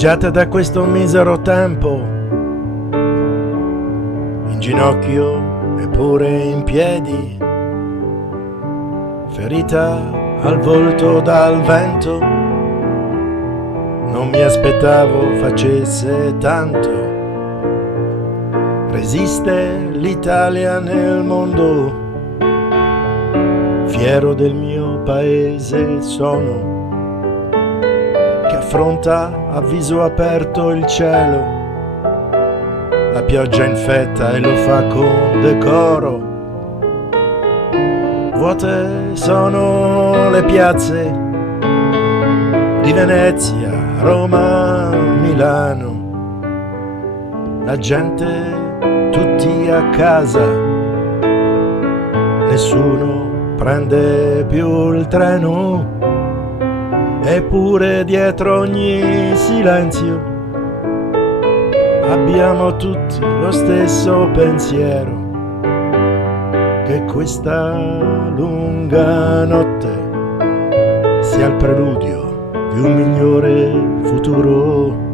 Giata da questo misero tempo, in ginocchio eppure in piedi, ferita al volto dal vento, non mi aspettavo facesse tanto. Resiste l'Italia nel mondo, fiero del mio paese sono, che affronta a viso aperto il cielo, la pioggia infetta e lo fa con decoro. Vuote sono le piazze di Venezia, Roma, Milano, la gente tutti a casa, nessuno prende più il treno, eppure dietro ogni silenzio abbiamo tutti lo stesso pensiero, che questa lunga notte sia il preludio di un migliore futuro.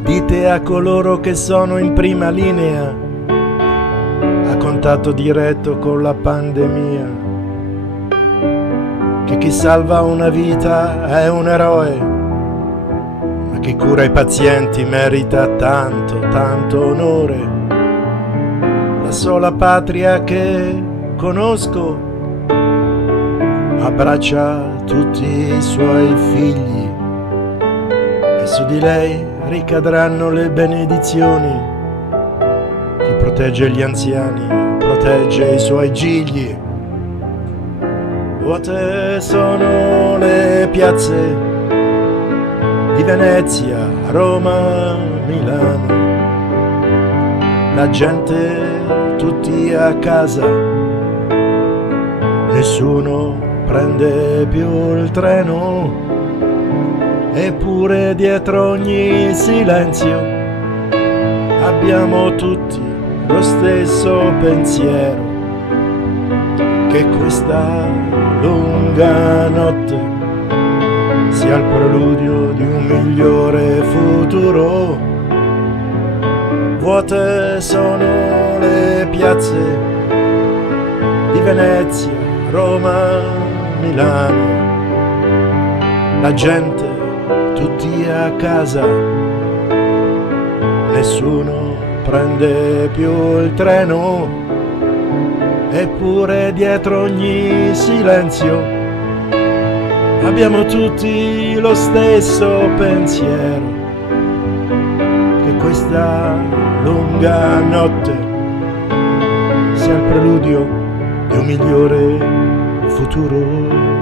Dite a coloro che sono in prima linea, a contatto diretto con la pandemia, che chi salva una vita è un eroe, ma chi cura i pazienti merita tanto, tanto onore. La sola patria che conosco abbraccia tutti i suoi figli e su di lei ricadranno le benedizioni. Chi protegge gli anziani protegge i suoi gigli. Vuote sono le piazze di Venezia, Roma, Milano, la gente tutti a casa, nessuno prende più il treno, eppure dietro ogni silenzio abbiamo tutti lo stesso pensiero, che questa lunga notte sia il preludio di un migliore futuro. Vuote sono le piazze di Venezia, Roma, Milano, la gente tutti a casa, nessuno prende più il treno, eppure dietro ogni silenzio abbiamo tutti lo stesso pensiero, che questa lunga notte sia il preludio di un migliore futuro.